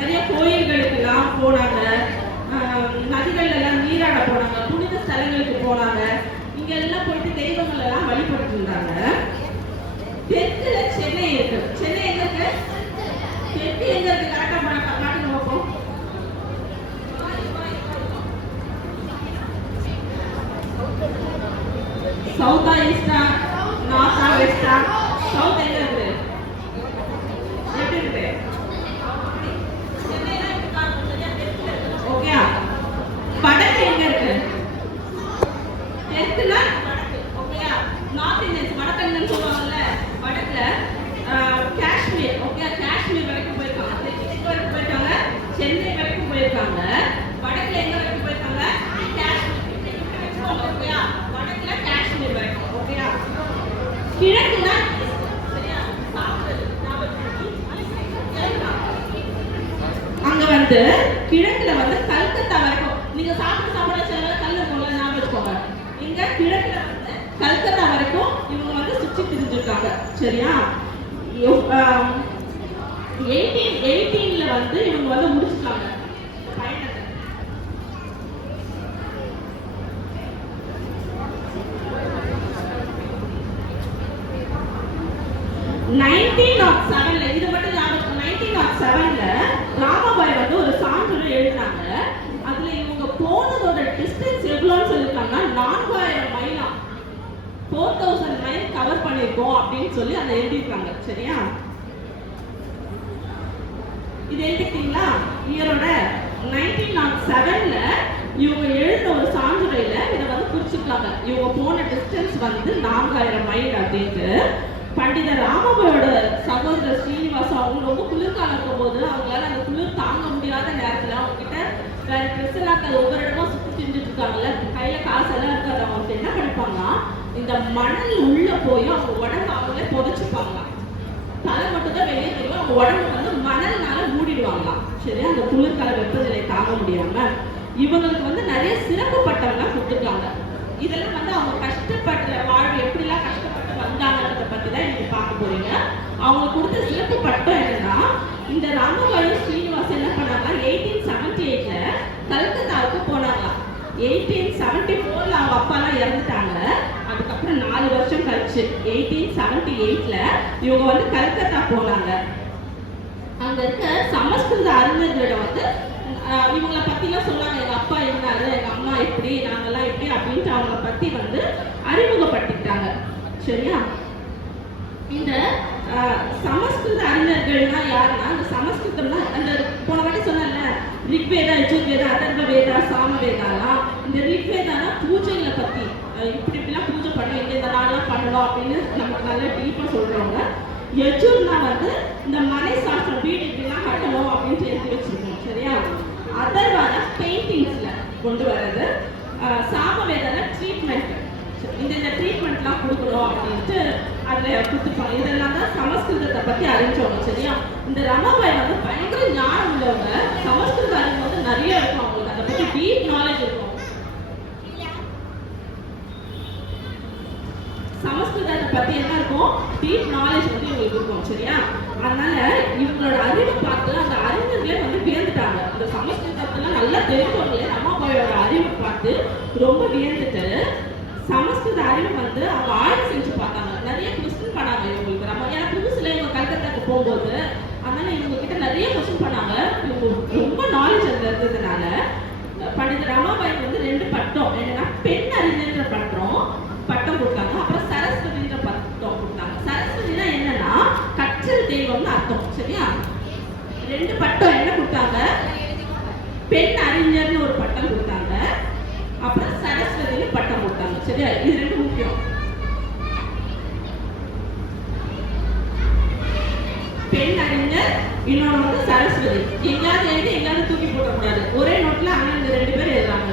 நிறைய கோயில்களுக்கெல்லாம் போனாங்க, நதிகள் எல்லாம் நீராட போனாங்க, புனித ஸ்தலங்களுக்கு போனாங்க. இங்க எல்லாம் போயிட்டு தெய்வங்கள் எல்லாம் வழிபட்டு இருந்தாங்க. தெற்குல சென்னை இருக்கு. சென்னை எங்க இருக்கு? தெற்கு எங்க இருக்கு? கரெக்டா காட்டுங்க பார்ப்போம். சவுத்தா, ஈஸ்டா, நார்த்தா, வெஸ்டா? சவுத் எங்க இருக்கு? எப்படி இருக்கு? ஓகே. வடக்கு எங்க இருக்கு? தெற்குல வடக்கு. ஓகே. நார்த் இந்தியன்ஸ் வடக்கன்னு சொல்லுவாங்கல்ல, வடக்குல காஷ்மீர். ஓகே, காஷ்மீர் வரைக்கும் போயிருக்காங்க. தெற்கு வரைக்கும் போயிருக்காங்க, சென்னை வரைக்கும் போயிருக்காங்க. வடக்குல எங்க வரைக்கும் போயிருக்காங்க? காஷ்மீர். ஓகே, வடக்குல காஷ்மீர் வரைக்கும். ஓகே. கிழக்குல அங்க வந்து கிழக்குல வந்து கல்கத்தா வரைக்கும். நீங்க சாப்பிட சில கல்லு போல ஞாபகம் வச்சுக்கோங்க. இங்க கிழக்குல வந்து கல்கத்தா வரைக்கும் இவங்க வந்து சுற்றி திரிஞ்சிருக்காங்க. சரியா? 1818ல வந்து இவங்க வந்து முடிச்சிட்டாங்க பயணத்தை. 1907ல இது மட்டும் ஞாபகம். 1907ல ராமபாய் வந்து ஒரு சான்றிதழ் எழுதினாங்க. அதுல இவங்க போனதோட டிஸ்டன்ஸ் எவ்வளவுன்னு சொல்லிருக்காங்க, 4000 மைலா, 4000 மைல் கவர் பண்ணிருக்கோம் அப்படின்னு சொல்லி அதை எழுதிருக்காங்க. சரியா? இது எழுதிட்டீங்களா? இயரோட 1907ல இவங்க எழுதின ஒரு சான்றிதழ்ல இதை வந்து குறிச்சிருக்காங்க. இவங்க போன டிஸ்டன்ஸ் வந்து 4000 மைல் அப்படின்ட்டு. பண்டித ராமபாயோட சகோதரர் ஸ்ரீனிவாசா அவங்க ரொம்ப குளிர்காலம் இருக்கும் போது அவங்களால அந்த குளிர் தாங்க முடியாத நேரத்துல அவங்க கிட்ட வேற ட்ரெஸ் எல்லாம் ஒவ்வொரு இடமா சுத்தி திரிஞ்சுட்டு இருக்காங்கல்ல, கையில காசு எல்லாம் இருக்காது. அவங்க என்ன பண்ணிப்பாங்கன்னா, இந்த மணல் உள்ள போய் அவங்க உடம்பு அவங்களே புதைச்சுப்பாங்களாம். தலை மட்டும் தான் வெளியே தெரியும், அவங்க உடம்பு வந்து மணல்னால மூடிடுவாங்களாம். சரி, அந்த குளிர்கால வெப்பநிலை தாங்க முடியாம இவங்களுக்கு வந்து நிறைய சிறப்பு பட்டம்லாம் கொடுத்துருக்காங்க. இதெல்லாம் வந்து அவங்க கஷ்டப்படுற வாழ்வு எப்படிலாம் கஷ்டப்பட்டு வந்தாங்கன்றத பத்தி தான் நீங்க பார்க்க போறீங்க. அவங்க கொடுத்த சிறப்பு பட்டம் என்னன்னா, இந்த ராமபாயும் ஸ்ரீனிவாசன் என்ன பண்ணாங்க, 1878ல கல்கத்தாவுக்கு போனாங்க. 1874ல அவங்க அப்பா எல்லாம் இறந்துட்டாங்க. அதுக்கப்புறம் 4 வருஷம் கழிச்சு 1878ல இவங்க வந்து கல்கத்தா போனாங்க. அங்க இருக்க சமஸ்கிருத அறிஞர்களிடம் வந்து இவங்களை பத்திலாம் சொன்னாங்க. எங்க அப்பா இருந்தாரு, எங்க அம்மா எப்படி, நாங்கெல்லாம் எப்படி அப்படின்ட்டு அவங்கள பத்தி வந்து அறிமுகப்படுத்திட்டாங்க. சரியா? இந்த சமஸ்கிருத அறிஞர்கள்னா யாருன்னா, அந்த சமஸ்கிருதம்னா அந்த போன வாட்டி சொன்னல, ரிக்வேதா, யஜுர்வேதா, அதர்வ வேதா, சாமவேதாலாம். இந்த ரிக்வேதானா பூஜைகளை பத்தி, இப்படி இப்படிலாம் பூஜை பண்ணணும், இந்த நாள்லாம் பண்ணணும் அப்படின்னு நமக்கு நல்லா டீப்பா சொல்றவங்க. யஜுர்னா வந்து இந்த மனை சாஸ்திரம், வீடு இப்படிலாம் கட்டணும் அப்படின்ட்டு எழுதி வச்சிருக்கோம். சரியா? அதர்வான பெயிண்டிங்ஸ்ல கொண்டு வர்றது. சாமவேதான ட்ரீட்மெண்ட், இந்த ட்ரீட்மெண்ட்லாம் கொடுக்கணும் அப்படின்ட்டு அதில் கொடுத்துருப்பாங்க. இதெல்லாம் தான் சமஸ்கிருதத்தை பற்றி அறிஞ்சவங்க. சரியா? இந்த ரமாபாய் வந்து பயங்கர ஞானம் உள்ளவங்க. சமஸ்கிருதம் அறிவும் வந்து நிறைய இருக்கும், அவங்களுக்கு அதை பற்றி டீப் நாலேஜ் இருக்கும். சமஸ்கிருதத்தை பற்றி என்ன இருக்கும், டீப் நாலேஜ் வந்து இவங்களுக்கு இருக்கும். சரியா? அதனால இவங்களோட அறிவை பார்த்து அந்த அறிஞர்களே வந்து வியந்துட்டாங்க. அந்த சமஸ்கிருதத்துல நல்லா தெரிஞ்சவங்களே ரமாபாயோட அறிவை பார்த்து ரொம்ப வியந்துட்டு சமஸ்கிருத அறிவு வந்து அவங்க ஆய்வு செஞ்சு பார்த்தாங்க. நிறைய கொஸ்டின் பண்ணாங்க இவங்களுக்கு. ஏன்னா புதுசுல இவங்க கல்கத்தாக்கு போகும்போது அதனால இவங்க கிட்ட நிறைய கொஸ்டின் பண்ணாங்க. இவங்க ரொம்ப நாலேஜ் அந்த இருந்ததுனால பண்டித ரமாபாய்க்கு வந்து 2 பட்டம், என்னன்னா பெண் அறிஞர்ன்ற பட்டம் கொடுத்தாங்க. அப்புறம் சரஸ்வதின்ற பட்டம் கொடுத்தாங்க. சரஸ்வதினா என்னன்னா கற்றல் தெய்வம்னு அர்த்தம். சரியா? 2 பட்டம் என்ன கொடுத்தாங்க, பெண் அறிஞர்னு ஒரு பட்டம் கொடுத்தாங்க, அப்புறம் சரஸ்வதினு பட்டம் கொடுத்தாங்க. சரியா? இது 2 முக்கியம். பெண் அறிஞர், இன்னொன்று வந்து சரஸ்வதி. எங்கேயாவது எழுதி எங்கேயாவது தூக்கி போடக்கூடாது. ஒரே நோட்ல அண்ணன் 2 பேர் எழுதுறாங்க.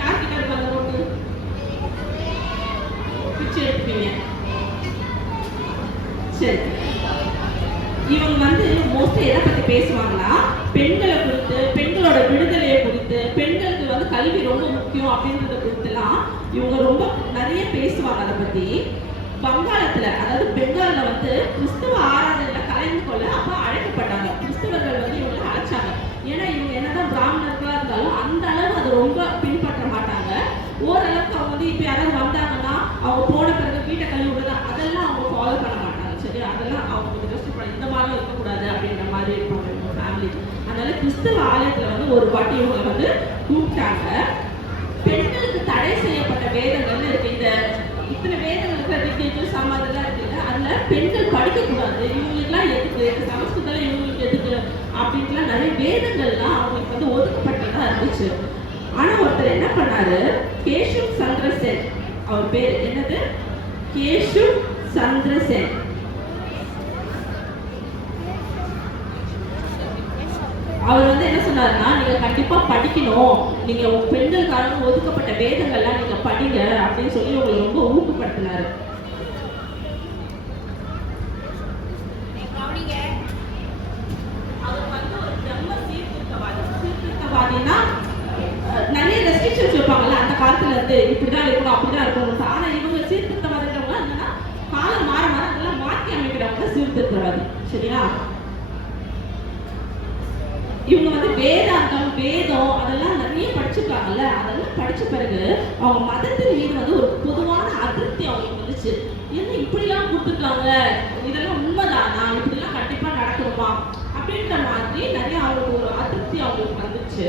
யார்கிட்ட இருக்கு அந்த நோட்டு? பிச்சை எடுப்பீங்க. சரி, இவங்க வந்து மோஸ்ட்லி எதை பத்தி பேசுவாங்கன்னா, பெண்களை குறித்து, பெண்களோட விடுதலையை குறித்து, பெண்களுக்கு வந்து கல்வி ரொம்ப முக்கியம் அப்படின்றத குறித்துலாம் இவங்க ரொம்ப நிறைய பேசுவாங்க. அதை பத்தி வங்காளத்துல, அதாவது பெங்கால்ல வந்து கிறிஸ்துவ ஆராதனையில கலந்து கொள்ள அப்ப அழைக்கப்பட்டாங்க. கிறிஸ்தவர்கள் வந்து இப்போ யாராவது வந்தாங்கன்னா அவங்க போன பிறகு வீட்டை கழுவி விடுறதா அதெல்லாம் அவங்க ஃபாலோ பண்ண மாட்டாங்க. சரி, அதெல்லாம் அவங்க கொஞ்சம் கஷ்டப்பட இந்த மாதிரிலாம் இருக்கக்கூடாது அப்படின்ற மாதிரி இருப்பாங்க இவங்க ஃபேமிலி. அதனால கிறிஸ்தவ ஆலயத்துல வந்து ஒரு வாட்டி இவங்க வந்து கூப்பிட்டாங்க. பெண்களுக்கு தடை செய்யப்பட்ட வேதங்கள்னு இருக்கு. இந்த இத்தனை வேதங்கள் இருக்கிறது சமாதெல்லாம் இருக்குல்ல, அதுல பெண்கள் படிக்கக்கூடாது, இவங்களுக்குலாம் எதுக்கு, சமஸ்கிருதம் இவங்களுக்கு எதுக்கு அப்படின்ட்டுலாம் நிறைய வேதங்கள்லாம் அவங்களுக்கு வந்து ஒதுக்கப்பட்டதா இருந்துச்சு. ஆனா ஒருத்தர் என்ன பண்ணாரு, கேஷவ் சந்திர சென், அவர் பேர் என்னது, கேஷவ் சந்திர சென். அவர் வந்து என்ன சொன்னாருன்னா, நீங்க கண்டிப்பா படிக்கணும், நீங்க உங்க பெண்களுக்காக ஒதுக்கப்பட்ட வேதங்கள்லாம் நீங்க படிங்க அப்படின்னு சொல்லி உங்களை ரொம்ப ஊக்கப்படுத்தினாரு. அவர் வந்து ஒரு பிரம்ம சீர்திருத்தவாதி. சீர்திருத்தவாதினா நிறைய ரெஸ்ட்ரிக்ஷன்ஸ் வைப்பாங்கல்ல அந்த காலத்துல இருந்து, இப்படிதான் இருக்கணும் அப்படிதான் இருக்கணும். ஆனா இவங்க சீர்திருத்தவாதின்றவங்க என்னன்னா காலம் மாற மாற அதெல்லாம் மாற்றி அமைக்கிறவங்க சீர்திருத்தவாதி. சரியா, இவங்க வந்து வேதாந்தம் வேதம் அதெல்லாம் நிறைய படிச்சிருக்காங்கல்ல, அதெல்லாம் படிச்ச பிறகு அவங்க மதத்தின் மீது வந்து ஒரு பொதுவான அதிருப்தி அவங்களுக்கு வந்துச்சு. என்ன இப்படிலாம் கொடுத்துருக்காங்க, இதெல்லாம் உண்மைதானா, இப்படிலாம் கண்டிப்பா நடக்கணுமா அப்படின்ற மாதிரி நிறைய அவங்களுக்கு ஒரு அதிருப்தி அவங்களுக்கு வந்துச்சு.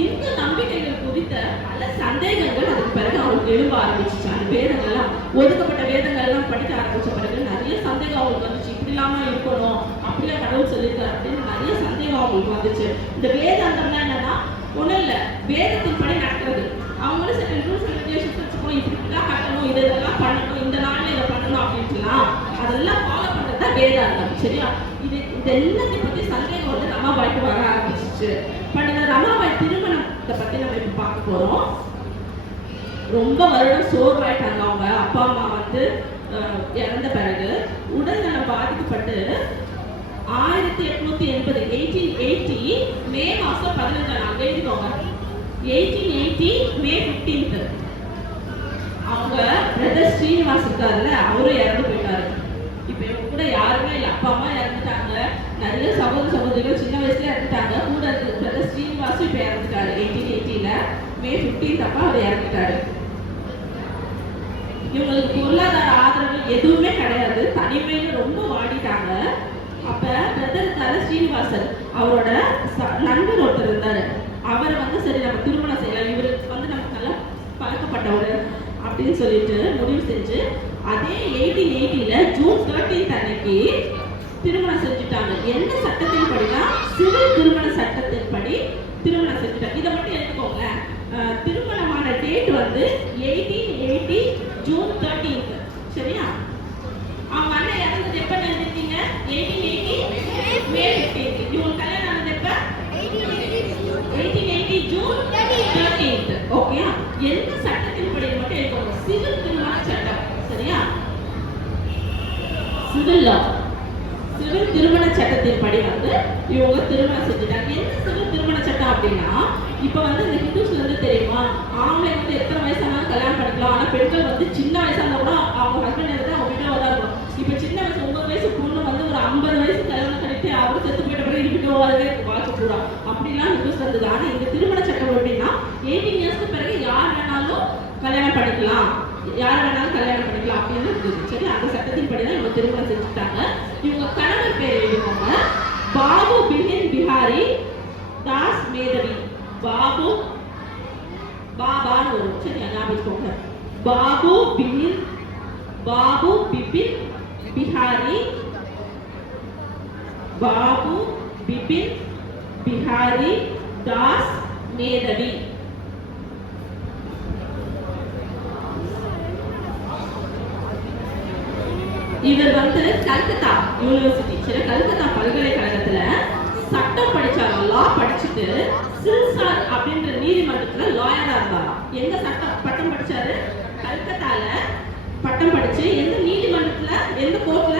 இந்த நம்பிக்கைகள் குறித்த பல சந்தேகங்கள் அதுக்கு பிறகு அவங்களுக்கு எழும்ப ஆரம்பிச்சிச்சு. அந்த வேதங்கள்லாம் ஒதுக்கப்பட்ட வேதங்கள்லாம் படிக்க ஆரம்பிச்ச பிறகு நிறைய சந்தேகம் அவங்களுக்கு வந்துச்சு. இப்படி இல்லாம இருக்கணும், அப்படியே கடவுள் சொல்லியிருக்காரு அப்படின்னு நிறைய சந்தேகம் அவங்களுக்கு வந்துச்சு. இந்த வேதாந்தம்னா என்னன்னா ஒண்ணும் இல்ல, வேதத்தின் படி நடக்கிறது. அவங்களும் சில ரூல்ஸ் ரெகுலேஷன்ஸ் வச்சுக்கோ, இப்படிலாம் கட்டணும், இதெல்லாம் பண்ணணும், இந்த நாள்ல இதை பண்ணணும் அப்படின்ட்டுலாம் அதெல்லாம் ஃபாலோ பண்றதுதான் வேதாந்தம். சரியா, இது எல்லாத்தையும் பத்தி சந்தேகம் வந்து ரமாபாய்க்கு வர ஆரம்பிச்சிச்சு. பட் ரமாபாய் திருமணத்தை பத்தி நம்ம இப்ப பார்க்க போறோம். ரொம்ப வருடம் சோர்வாயிட்டாங்க. அவங்க அப்பா அம்மா வந்து இறந்த பிறகு உடல்நலம் பாதிக்கப்பட்டு 1880 மே மாசம் 15 நாள் எழுதிக்கோங்க. 1880 மே 15 அவங்க பிரதர் ஸ்ரீனிவாஸ் இருக்காருல்ல, அவரும் இறந்து போயிட்டாரு. இப்ப இவங்க கூட யாருமே இல்லை, அப்பா அம்மா இறந்துட்டாங்க, நிறைய சகோதர சகோதரிகள் சின்ன வயசுல இறந்துட்டாங்க. கூட பிரதர் ஸ்ரீனிவாசும் இப்ப இறந்துட்டாரு. 1880 மே 15 அப்ப அவர் இறந்துட்டாரு. இவங்களுக்கு பொருளாதார ஆதரவு எதுவுமே கிடையாது, தனிமையில ரொம்ப வாடிட்டாங்க. அப்ப பிரதர் ஸ்ரீனிவாசன் அவரோட நண்பர் ஒருத்தர் இருந்தாரு. அவரை வந்து சரி நம்ம திருமணம் செய்யலாம், இவருக்கு வந்து நமக்கு நல்லா பழக்கப்பட்டவர் அப்படின்னு சொல்லிட்டு முடிவு செஞ்சு அதே 1880 ஜூன் 13 அன்னைக்கு திருமணம் செஞ்சுட்டாங்க. என்ன சட்டத்தின் படினா சிவில் திருமண சட்டத்தின் படி திருமணம் செஞ்சுட்டாங்க. இதை மட்டும் எடுத்துக்கோங்க. திருமணமான டேட் வந்து 1880 ஜூன் 13. சரியா, அவங்க அண்ணன் இறந்தது எப்ப நினைச்சீங்க? 1880 மே 15. இவங்க கல்யாணம் ஆனது எப்ப? 1880 ஜூன் 13. ஓகே, எந்த சட்டத்தின் படி மட்டும் எடுத்துக்கோங்க, சிவில் திருமண சட்டம். சரியா, சிவில் லா, சிவில் திருமண சட்டத்தின் படி வந்து இவங்க திருமணம் செஞ்சுட்டாங்க. என்ன சிவில் திருமண சட்டம் அப்படின்னா, இப்ப வந்து இந்த ஹிந்துஸ்ல இருந்து தெரியுமா, ஆம்பளை வந்து எத்தனை வயசானாலும் கல்யாணம் பண்ணிக்கலாம், ஆனா பெண்கள் வந்து சின்ன வயசா இருந்தா கூட அவங்க ஹஸ்பண்ட் இருந்து அவங்க வீட்டுல தான் இருக்கும். இப்ப சின்ன வயசு 9 வயசு பொண்ணு வந்து ஒரு 50 வயசு கல்யாணம் கழித்து அவரு செத்து போயிட்ட பிறகு இருக்கவே வாழ்க்கை பூரா அப்படிலாம் ஹிந்துஸ் இருந்தது. ஆனா இந்த திருமண சட்டம் எப்படின்னா 18 இயர்ஸ்க்கு பிறகு யார் வேணாலும் கல்யாணம் பண்ணிக்கலாம், யார் வேணாலும் கல்யாணம் பண்ணிக்கலாம் அப்படின்னு இருந்தது. சரி, அந்த சட்டத்தின் படிதான் இவங்க திருமணம் செஞ்சுட்டாங்க. இவங்க கணவர் பேர் எழுதுவாங்க, பாபு பிபின் பிஹாரி தாஸ் மேதவி. பாபு பாபான்னு வரும். சரி, ஞாபகம், பாபு பிபின் பிஹாரி, பாபு பிபின் பிஹாரி தாஸ் மேதவி. இவர் வந்து கல்கத்தா யூனிவர்சிட்டி, சரி கல்கத்தா பல்கலைக்கழகத்துல சட்டம் படிச்சாங்க. லா படிச்சுட்டு சில்சார் அப்படின்ற நீதிமன்றத்துல லாயரா இருந்தாரா. எங்க பட்டம் படிச்சாரு? கல்கத்தால பட்டம் படிச்சு எந்த நீதிமன்றத்துல, எந்த கோர்ட்ல?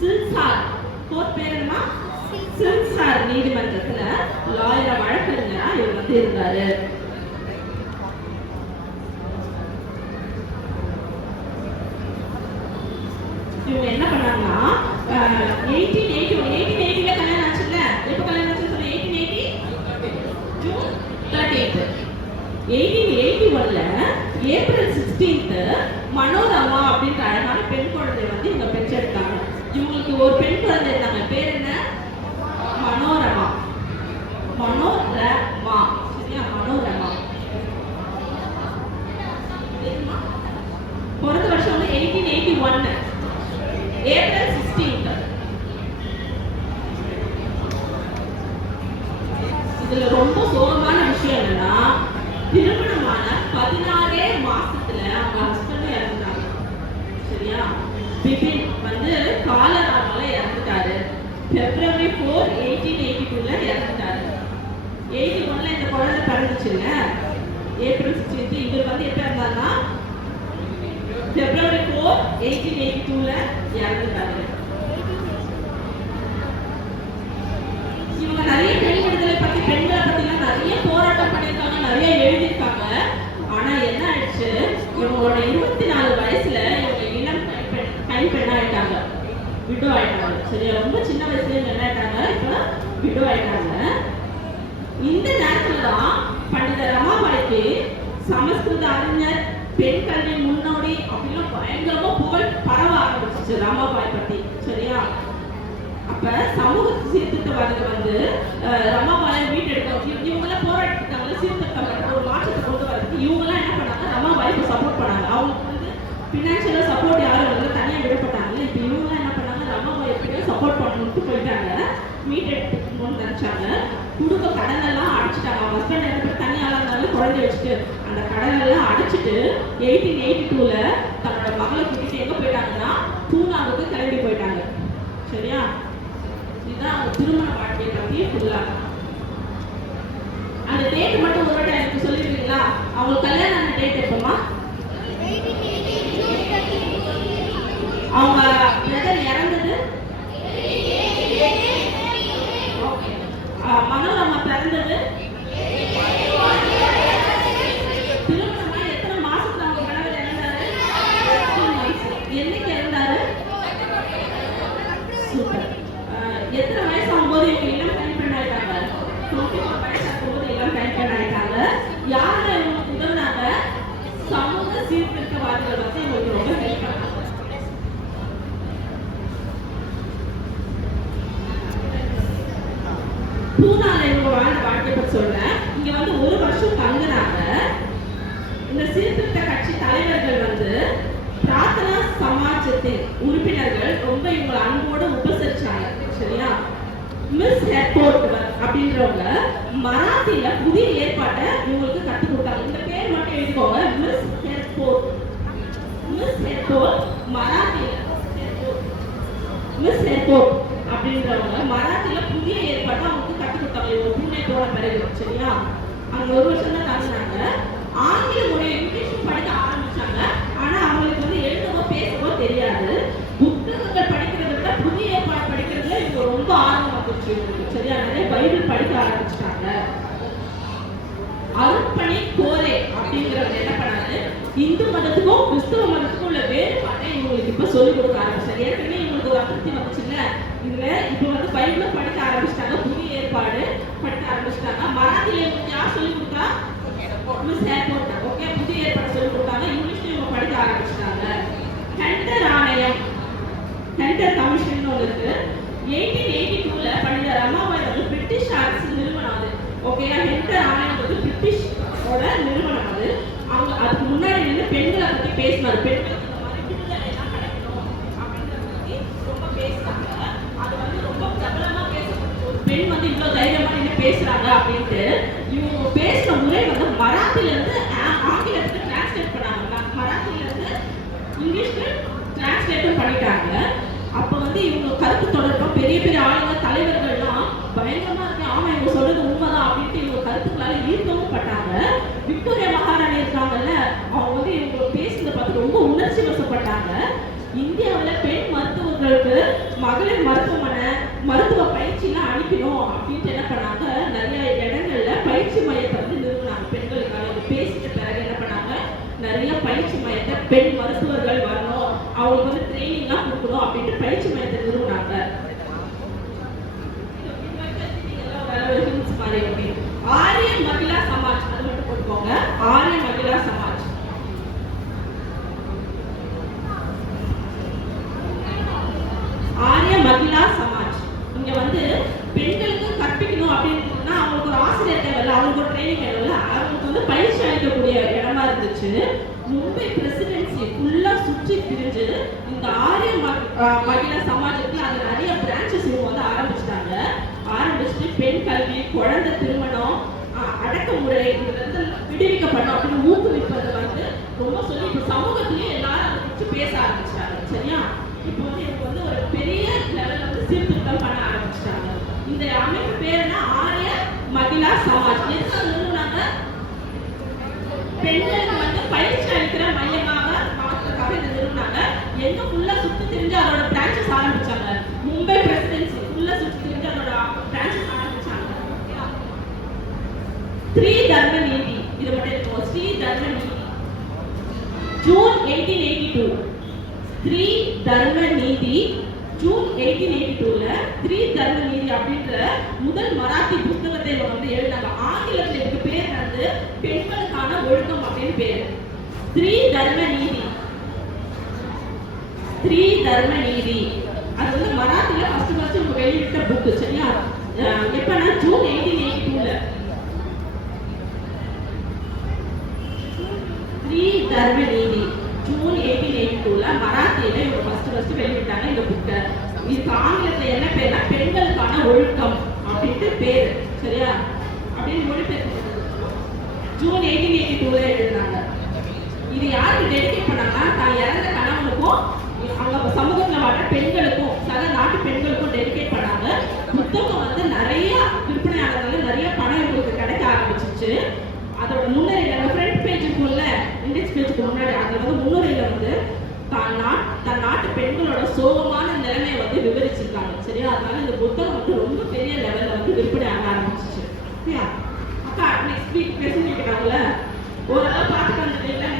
சில்சார் கோர்ட் பேர் என்ன? சில்சார் நீதிமன்றத்துல லாயரா, வழக்கறிஞரா இவர் வந்து இருந்தாரு. இவங்க என்ன பண்ணாங்கன்னா 1880 கல்யாணம் ஆச்சுல்ல, எப்ப கல்யாணம் ஆச்சுன்னு சொல்லி 1880 ஜூன் 13. 1881 இதுல ரொம்ப சோகமான விஷயம் என்னன்னா, திருமணமான 16 மாசத்துல அவங்க ஹஸ்பண்ட் இறந்துட்டாங்க. சரியா? பிபின் வந்து காலராவால இறந்துட்டாரு. February 4, 1882ல இறந்துட்டாரு. 81ல இந்த குழந்தை பிறந்துச்சுங்க. ஏப்ரல் 16 இவர் வந்து எப்ப இருந்தாருன்னா February 4, 1882ல இறந்துட்டாரு. இவங்க நிறைய பெண் விடுதலை பத்தி பெண்களை பத்திலாம் நிறைய போராட்டம் பண்ணியிருக்காங்க, நிறைய எழுதியிருக்காங்க. ஆனா என்ன ஆயிடுச்சு, இவங்களோட 24 வயசுல இவங்க இளம் கைப்பெண் ஆயிட்டாங்க, விடோ ஆயிட்டாங்க. சரியா? ரொம்ப சின்ன வயசுல என்ன ஆயிட்டாங்க, இப்ப விடோ ஆயிட்டாங்க. இந்த நேரத்துல தான் பண்டித ரமாபாய்க்கு சமஸ்கிருத அறிஞர், பெண் கல்வி முன்னோடி அப்படின்னு பயங்கரமா புகழ் பரவ ஆரம்பிச்சிச்சு ரமாபாய் பத்தி. சரியா? அப்ப சமூக சீர்திருத்தவாதிகள் வந்து ரமாபாயை மீட்டெடுக்க இவங்கெல்லாம் போராடிட்டு இருக்காங்க. சீர்திருத்தம் ஒரு மாற்றத்தை கொண்டு வரதுக்கு இவங்கெல்லாம் என்ன பண்ணாங்க, ரமாபாய்க்கு சப்போர்ட் பண்ணாங்க. அவங்களுக்கு வந்து பினான்சியலா சப்போர்ட் யாரும் வந்து தனியாக விடப்பட்டாங்க. இப்ப இவங்கெல்லாம் என்ன பண்ணாங்க, ரமாபாய் எப்படியோ சப்போர்ட் பண்ணணும்னு போயிட்டாங்க. மீட்டெடுக்கணும்னு நினைச்சாங்க. குடும்ப கடனெல்லாம் அடைச்சிட்டாங்க. அவங்க ஹஸ்பண்ட் என்ன தனியால இருந்தாலும் குழந்தை வச்சுட்டு அந்த கடனெல்லாம் அடைச்சிட்டு 1882ல தன்னோட மகளை கூட்டிட்டு எங்க போயிட்டாங்கன்னா பூனாவுக்கு கிளம்பி போயிட்டாங்க. சரியா? இதுதான் அவங்க திருமண வாழ்க்கையை பத்தி ஃபுல்லா. அந்த டேட் மட்டும் ஒரு வாட்டி எனக்கு சொல்லிடுவீங்களா? அவங்க கல்யாணம் ஆன டேட் எப்பமா? அவங்க பிரதர் இறந்தது மனோரமா பிறந்தது திருமணமா எத்தனை மாசத்துல அவங்க கணவர் இறந்தாரு? என்னைக்கு இறந்தாரு? சூப்பர். எத்தனை வயசு ஆகும்போது இவங்க இளம் கைப்பெண் ஆயிட்டாங்க? 24 வயசு ஆகும்போது இளம் கைப்பெண் ஆயிட்டாங்க. யார இவங்களுக்கு உதவுனாங்க? சமூக சீர்திருத்தவாதிகள் வந்து இவங்களுக்கு ரொம்ப ஹெல்ப் பண்ணாங்க. பூனால இவங்க வாழ்ந்த வாழ்க்கை பற்றி சொல்றேன். இங்க வந்து 1 வருஷம் தங்குனாங்க. இந்த சீர்திருத்த கட்சி தலைவர்கள் வந்து பிரார்த்தனா சமாஜத்தின் உறுப்பினர்கள் ரொம்ப இவங்களை அன்போடு உபசரிச்சாங்க. சரியா? மிஸ் ஹெர்போர்ட் அப்படின்றவங்க மராத்தியில புதிய ஏற்பாட்டை இவங்களுக்கு கற்றுக் கொடுத்தாங்க. இந்த பேர் மட்டும் எழுதிக்கோங்க, மிஸ் ஹெர்போர்ட். மிஸ் ஹெர்போர்ட் மராத்தியில மிஸ் ஹெர்போர்ட் அப்படின்றவங்க மராத்தியில புதிய ஏற்பாட்டை அவங்களுக்கு கற்றுக் கொடுத்தாங்க. இவங்க புண்ணே போன பிறகு. சரியா? அங்க 1 வருஷம் தான் தங்கினாங்க. ஆங்கில மொழியை இங்கிலீஷ் படிக்க ஆரம்பிச்சாங்க. ஆனா அவங்களுக்கு வந்து எழுதவோ பேசவோ தெரியாது. புத்தகங்கள் படிக்கிறத விட புதிய ஏற்பாடு படிக்கிறதுல இவங்க ரொம்ப ஆர்வம் வந்துருச்சு இவங்களுக்கு. சரியா? நிறைய பைபிள் படிக்க ஆரம்பிச்சிட்டாங்க. அருட்பணி கோரே அப்படிங்கிறவங்க என்ன பண்ணாரு, இந்து மதத்துக்கும் கிறிஸ்துவ மதத்துக்கும் உள்ள வேறுபாட்டை இவங்களுக்கு இப்ப சொல்லிக் கொடுக்க ஆரம்பிச்சாங்க. ஏற்கனவே இவங்களுக்கு ஒரு அதிருப்தி வந்துச்சுங்க. இதுல இப்ப வந்து பைபிள் படிக்க ஆரம்பிச்சிட்டாங்க, புதிய ஏற்பாடு படிக்க ஆரம்பிச்சிட்டாங்க. மராத்தியில இவங்களுக்கு யார் சொல்லிக் கொடுத்தா? மிஸ் ஹெர்போர்ட். ஓகே, புதிய ஏற்பாடு சொல்லிக் கொடுத்தாங்க. இங்கிலீஷ்லயும் இவங்க படிக்க ஆரம்பிச்சிட்டாங்க. ஹண்டர் ஆணையம், ஹண்டர் கமிஷன் ஒன்று இருக்கு. 1882ல பண்டித ரமாபாய் வந்து பிரிட்டிஷ் அரசு நிறுவனம் அது. ஓகேயா? ஹண்டர் ஆணையம் வந்து பிரிட்டிஷோட நிறுவனம் அது. அவங்க அதுக்கு முன்னாடி நின்று பெண்களை பத்தி பேசினாரு. பெண்களுக்கு இந்த மாதிரி விடுதலை எல்லாம் கிடைக்கணும் அப்படின்றத பத்தி ரொம்ப பேசினாங்க. அது வந்து ரொம்ப பிரபலமா பேசப்பட்ட ஒரு பெண் வந்து இவ்வளவு தைரியமா நின்று பேசுறாங்க அப்படின்ட்டு இவங்க பேசின முறை வந்து மராத்தில இருந்து ஆங்கிலத்துக்கு டிரான்ஸ்லேட் பண்ணாங்க. மராத்தில இருந்து இங்கிலீஷ்க்கு டிரான்ஸ்லேட்டும் பண்ணிட்டாங்க. அப்ப வந்து இவங்க கருத்து தொடர்பும் பெரிய பெரிய ஆளுங்க தலைவர்கள்லாம் பயங்கரமா இருக்கு, ஆமா இவங்க சொல்றது உண்மைதான் அப்படின்ட்டு இவங்க கருத்துக்களால ஈர்க்கவும் பட்டாங்க. விக்டோரியா மகாராணி இருக்காங்கல்ல, அவங்க வந்து இவங்க பேசுறத பார்த்து ரொம்ப உணர்ச்சி வசப்பட்டாங்க. இந்தியாவில பெண் மருத்துவர்களுக்கு மகளிர் மருத்துவமனை மருத்துவ பயிற்சிலாம் அளிக்கணும் அப்படின்ட்டு என்ன பண்ணாங்க, நிறைய இடங்கள்ல பயிற்சி மையத்தை வந்து நிறுவனாங்க பெண்களுக்காக. பேசிட்ட பிறகு என்ன பண்ணாங்க, நிறைய பயிற்சி மையத்தை பெண் மருத்துவர்கள் வரணும், அவங்களுக்கு வந்து ட்ரைனிங்லாம் கொடுக்கணும் அப்படின்ட்டு பயிற்சி மையத்தை நிறுவனாங்க. ஆரிய மகிழா சமாஜ், அது மட்டும் போட்டுக்கோங்க, ஆரிய மகிழா சமாஜ். ஆரிய மகிழா சமாஜ் இங்க வந்து பெண்களுக்கு கற்பிக்கணும் அப்படின்னா அவங்களுக்கு ஒரு ஆசிரியர் தேவையில்ல, அவங்களுக்கு ஒரு ட்ரைனிங் தேவையில்ல, அவங்களுக்கு வந்து பயிற்சி அளிக்கக்கூடிய இடமா இருந்துச்சு. மும்பை பிரசிடென்சி ஃபுல்லா சுற்றி திரிஞ்சு இந்த ஆரிய மகிழா சமாஜத்துக்கு அது நிறைய பிரான்ச்சஸ் இவங்க வந்து ஆரம்பிச்சிட்டாங்க. ஆரம்பிச்சுட்டு பெண் கல்வி, குழந்தை திருமணம், அடக்குமுறை இதுல விடுவிக்கப்படும் அப்படின்னு ஊக்குவிப்பது வந்து ரொம்ப சொல்லி இப்போ சமூகத்திலேயே எல்லாரும் அதை பற்றி பேச ஆரம்பிச்சிட்டாங்க. சரியா? இப்போ வந்து எனக்கு வந்து ஒரு பெரிய லெவல்ல வந்து சீர்திருத்தம் பண்ண ஆரம்பிச்சிட்டாங்க. இந்த அமைப்பு பேருனா ஆரிய மகிழா சமாஜ். எதுக்கு நிறுவனாங்க? பெண்களுக்கு வந்து பயிற்சி அளிக்கிற மையமாக மாற்றத்துக்காக இதை நிறுவனாங்க. எங்க ஃபுல்லா சுத்தி தெரிஞ்சு அதோட பிரான்ச்சஸ் ஆரம்பிச்சாங்க. மும்பை பிரசிடென்சி ஃபுல்லா சுத்தி தெரிஞ்சு அதோட பிரான்ச்சஸ் ஆரம்பிச்சாங்க. ஸ்ரீ தர்ம நீதி இது மட்டும் இருக்கும். ஸ்ரீ தர்ம நீதி ஜூன் 1882 ஸ்ரீ தர்ம நீதி ஜூன் 1882ல ஸ்ரீ தர்ம நீதி அப்படின்ற முதல் மராத்தி புத்தகத்தை வந்து எழுதினாங்க. ஆங்கிலத்தில் இதுக்கு பேர் வந்து பெண்களுக்கான ஒழுக்கம் அப்படின்னு பேரு. ஸ்ரீ தர்ம நீதி, ஸ்ரீ தர்ம நீதி அது வந்து மராத்தில ஃபர்ஸ்ட் வெளியிட்ட புக். சரியா? எப்பனா ஜூன் 1882ல ஸ்ரீ தர்ம நீதி ஜூன் 1882ல மராத்தியில இவங்க ஃபர்ஸ்ட் வெளியிட்டாங்க இந்த புக்கை. இதுக்கு ஆங்கிலத்துல என்ன பேர்னா பெண்களுக்கான ஒழுக்கம் அப்படின்ட்டு பேரு. சரியா? அப்படின்னு மொழிபெயர்ப்பு ஜூன் 1882ல எழுதினாங்க. இது யாருக்கு டெடிகேட் பண்ணாங்கன்னா தான் இறந்த கணவனுக்கும் அங்க சமூகத்துல வாழ பெண்களுக்கும் சக நாட்டு பெண்களுக்கும் டெடிகேட் பண்ணாங்க. புத்தகம் வந்து நிறைய விற்பனையாளர்கள் நிறைய பணம் இவங்களுக்கு கிடைக்க ஆரம்பிச்சிச்சு. அதோட முன்னுரையில ஃப்ரண்ட் பேஜுக்குள்ள இண்டெக்ஸ் பேஜுக்கு முன்னாடி அதுல வந்து முன்னுரையில வந்து தன் நாட்டு பெண்களோட சோகமான நிலைமையை வந்து விவரிச்சிருக்காங்க. சரியா? அதனால இந்த புத்தகம் வந்து ரொம்ப பெரிய லெவல்ல வந்து விற்பனை ஆக ஆரம்பிச்சிச்சு. சரியா? அக்கா நெக்ஸ்ட் வீக் பேசிட்டு இருக்காங்கல்ல ஓரளவு பார்த்துட்டு வந்துட்டீங்களா?